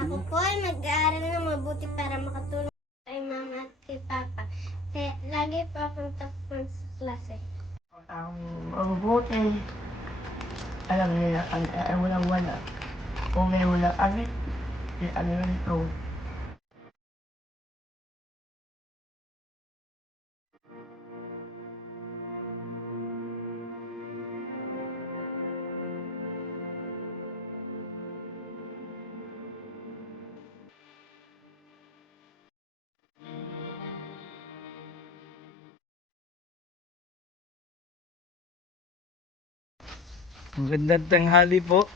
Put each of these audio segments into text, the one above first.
Ako po ay mag-aaral na mabuti para makatulong kay mama at kay papa. Kaya lagi po akong top 1 sa klase. Ang mabubuti. Alam nila, ang walang-wala. Kung may walang amin, ano yun ito. Magandang tanghali po.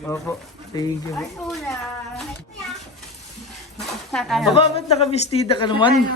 Opo, thank you po. Aba, ba't nakabistida ka naman?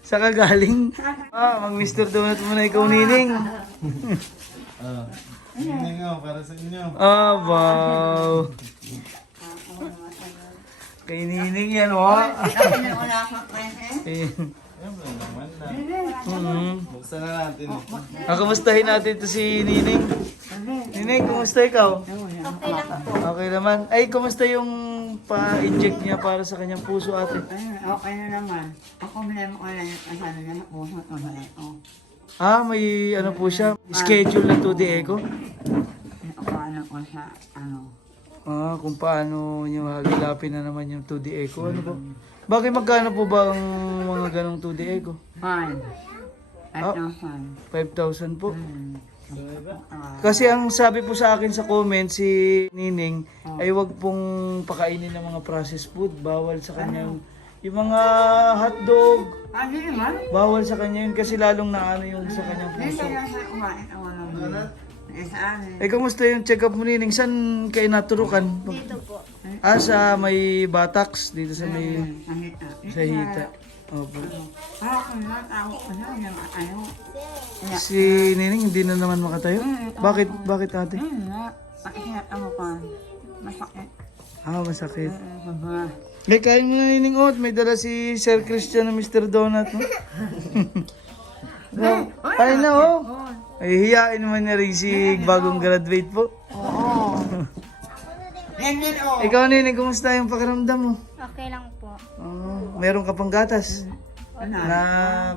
Saka galing? Mag-Mr. Donut mo na ikaw, Nining. Hindi nga, para sa inyo. Wow. Kay Nining yan, oh. Siyempre naman na. Buksan na natin ito. Kamustahin natin to si Nining. Nining, kumusta ikaw? Okay lang po. Okay naman. Ay, kumusta yung pa-inject niya para sa kanyang puso, ate? Okay na naman. Ako minam ko lang yung asano niya na puso ko na ito. May ano po siya, schedule na 2D echo. Ako ano ko sa ano. Kung paano niyo hagilapin na naman yung 2D echo. Ano po? Bakit magkano po ba ang mga ganong 2D echo? Fine. At no fine. 5,000 po. Kasi ang sabi po sa akin sa comment si Nining ay wag pong pakainin ng mga processed food. Bawal sa kanyang yung mga hotdog. Hindi naman. Bawal sa kanya yun kasi lalong naano yung sa kanyang Hindi puso. kaya sa kumain ang walang isaan. Kamusta yung check-up mo, Nining? Saan kayo naturukan? Dito po. Sa may Batax, dito sa may sa Hita. Opo. Ako na, tao ko na, yung ano. Si Nining hindi na naman makatayo? Bakit? Bakit ate? Pakihinat ako pa. Masakit. Masakit. Baba. Kain mo na, Nining. May dala si Sir Christian na Mr. Donut. Kain na, Ay, hiyain naman niya rin si bagong graduate po. Oo. Yan din, Ikaw, Nining, kumusta yung pakiramdam mo? Okay lang po. Meron ka pang gatas? Ano? Na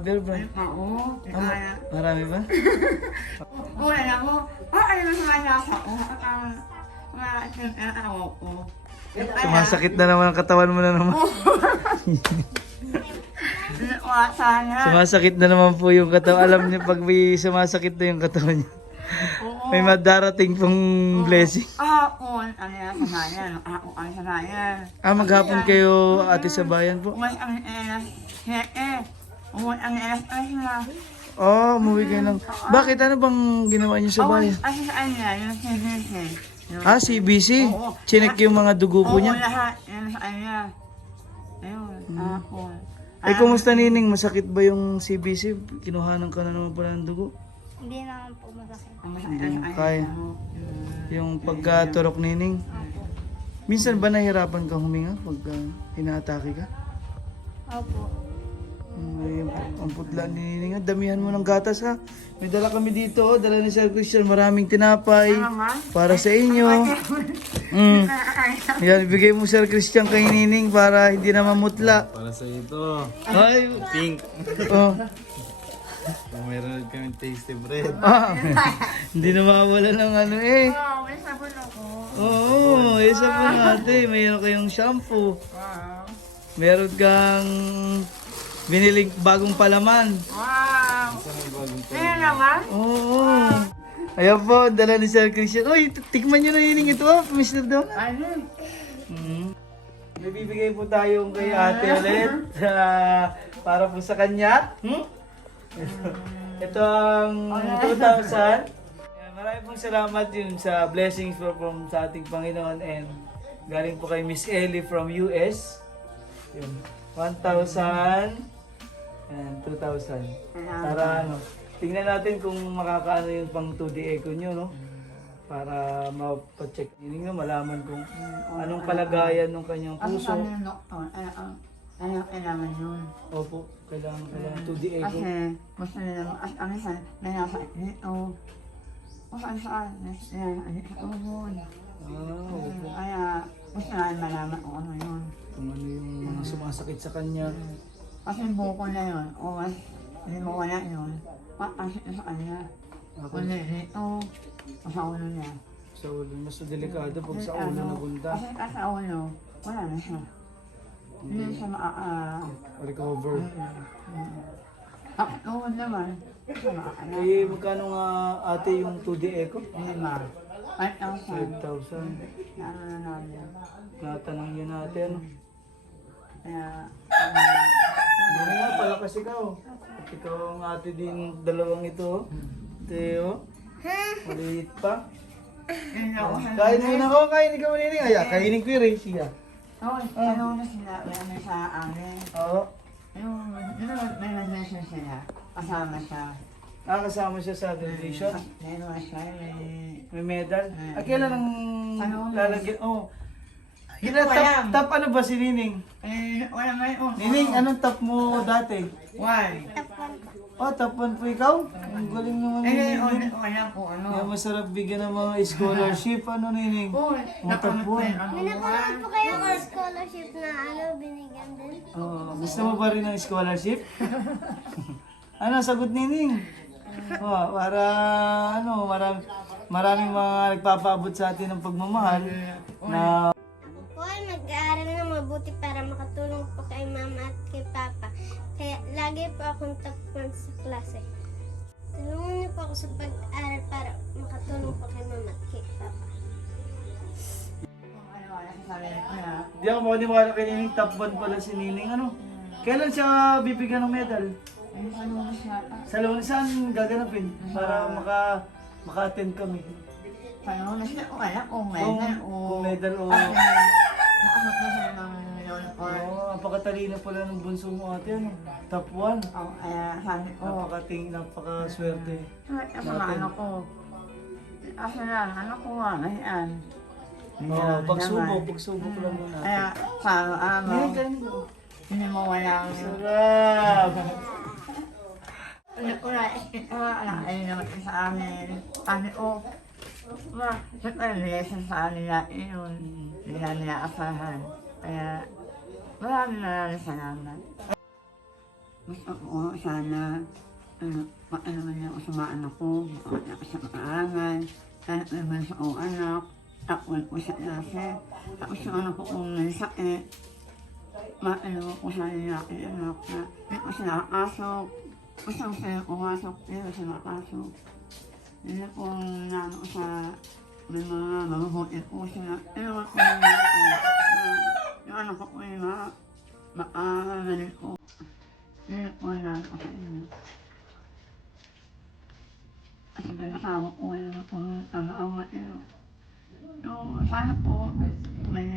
beer ba? Oo. Kaya. Marami ba? Una na mo. Ano naman sa mga ako? Ang awa ko. Sumasakit na naman ang katawan mo na naman. Sana. Sumasakit na naman po yung katawan. Alam niyo pag may sumasakit na yung katawan niya. May madarating pong blessing. Ako, ano yan sa bayan? Ako ang sa bayan. Maghapon kayo ate sa bayan po? Umas ang elas. Umas ang elas ay sila. Umuwi kayo lang. Bakit? Ano bang ginawa niyo sa bayan? Ay saan niya? Yung CBC. CBC? Chinek yung mga dugo po Oo, niya? lahat. Yan sa kanya. Ayun, ako. Kumusta, Nining? Masakit ba yung CBC? Kinuhanan ka na naman pala ng dugo? Hindi naman po masakit. Kaya. Yung pagkaturok, Nining. Minsan ba nahihirapan kang huminga pag inaatake ka? Opo. Ang putla ni Nining. Damihan mo ng gatas, ha. May dala kami dito. Dala ni Sir Christian. Maraming tinapay. Para sa inyo. Yan, ibigay mo Sir Christian kay Nining para hindi na mamutla. Para sa ito. Ay, Pink. Meron kami tasty bread. Hindi na mawala ng ano eh. Oo, may sabon ako. Isa pa natin. Mayroon kayong shampoo. Meron kang biniling bagong palaman. Wow! Ayan naman. Ayan po, dala ni Sir Christian. Tikman nyo na yun ito, Mr. Donut. Ano? May bibigay po tayong kay ate ulit. Para po sa kanya. Ito ang 2,000. Maraming pong salamat yun sa blessings from sa ating Panginoon and galing po kay Miss Ellie from US. Yun. 1,000 and 2,000. Para tingnan natin kung makakaano yung pang 2D echo nyo, no? Para ma-check nyo, malaman kung anong kalagayan ng kanyang puso. Ano kailangan yun? kung saan, yan, ubod. Opo. Kaya, gusto namin malaman kung ano yun. Kung ano yung mga sumasakit sa kanya. Kasi buko na yun, o mas hindi mo wala yun, makasip na sa kanya. Kung dito, o sa ulo niya. Sa ulo, mas delikado pag sa ulo napunta. Kasi sa ulo, wala na siya. Hindi siya Recover. Tuhod naman, siya makakala. Eh, magkano nga ate yung 2D Echo? Hindi ba? 5,000. 5,000. Ano na namin. Natanong yun natin. Kaya, Hindi nga, palakas ikaw. At ikaw ang ate din, dalawang ito. Teo. Maliit pa. hindi ako sa Kain muna ako, kain ikaw nining. Ay, kainin ko yung race siya. Oo, ano na sila, ano sa amin. Oo. Yung, may nag-message sila, kasama siya. Kasama siya sa graduation. Meron siya, May medal. Kailan ang Ano? lalagyan? Oh. Hindi ko alam. Top ano ba si Nining? Wala may Nining, anong top mo dati? Why? Tapuan ko. Oh, top 1 po ikaw? Ang galing naman ni Nining. Wala po, ano. Kaya masarap bigyan ng mga scholarship, ano Nining? Oo, Matapuan. May napanood po kayo ng scholarship na binigyan din. Oh, gusto mo pa rin ng scholarship? Ano, sagot Nining? Oh, para ano, maraming mga nagpapaabot sa atin ng pagmamahal na Po ay mag-aaral na mabuti para makatulong po kay mama at kay papa. Kaya lagi po akong top 1 sa klase. Tulungan niyo po ako sa pag-aaral para makatulong po kay mama at kay papa. Di ako makaniwala kay Nining, top 1 pala si Nining. Ano? Kailan siya bibigyan ng medal? Sa Lunes, saan gaganapin? Para maka-attend kami. Paano na siya? Wala kung Kung medal o... Makasot na siya ng uniform. Oo, napakatalino pala ng bunso mo ate. Ano? Top 1. Kaya sabi ko, Napakaswerte. Ang mga anak ko. Asa na, anak ko nga, ngayon. Pagsubok lang muna. Kaya, sa araw, Ngayon kayo nito. hindi mo wala ang Sarap! wala ay naman sa amin. Sabi ko, siyempre, lesson sa kanila yun. Hindi na nila asahan. Kaya, maraming salamat. Gusto ko sana, maalaman niya ako sa mga anak ko, makakita ko sa pag-aaral, kahit naman sa akong anak, takwan ko sa klase, tapos yung anak ko kung may sakit, maalaman ko sa nila aking anak na hindi ko siya nakakasok, gusto ko siya pumasok, hindi ko siya nakakasok. Hindi po naano sa may mga mabubuti po siya, ewan ko yung mga ko, yung anak ko po yung makakalit ko. Hindi po naano sa inyo. Kasi nagkakawa ko yung po ang-awa niyo. So, sana po may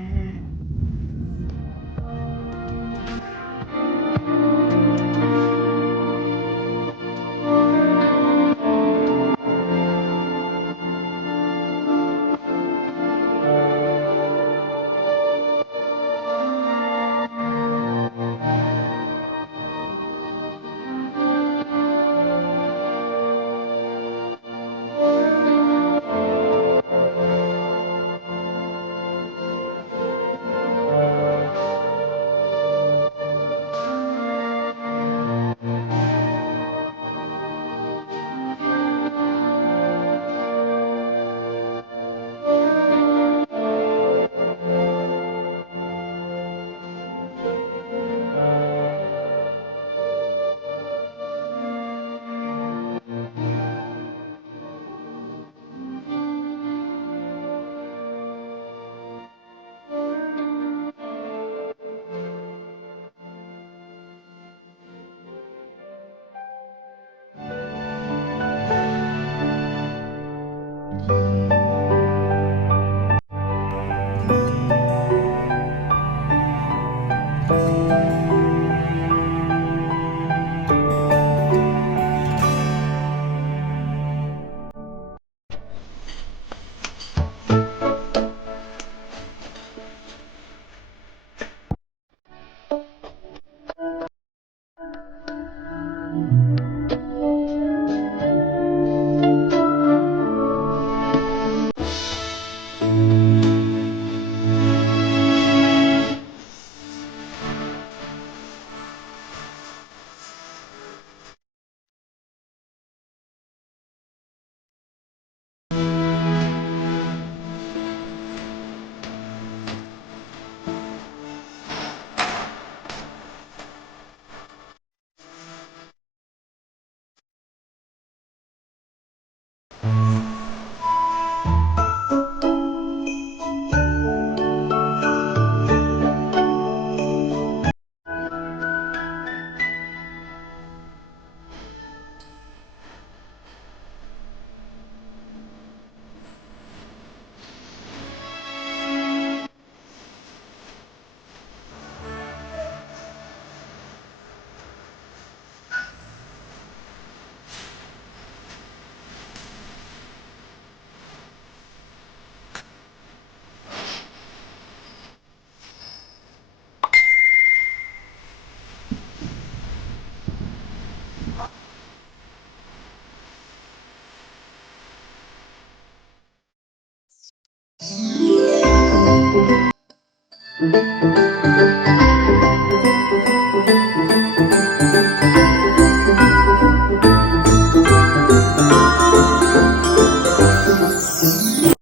Amen.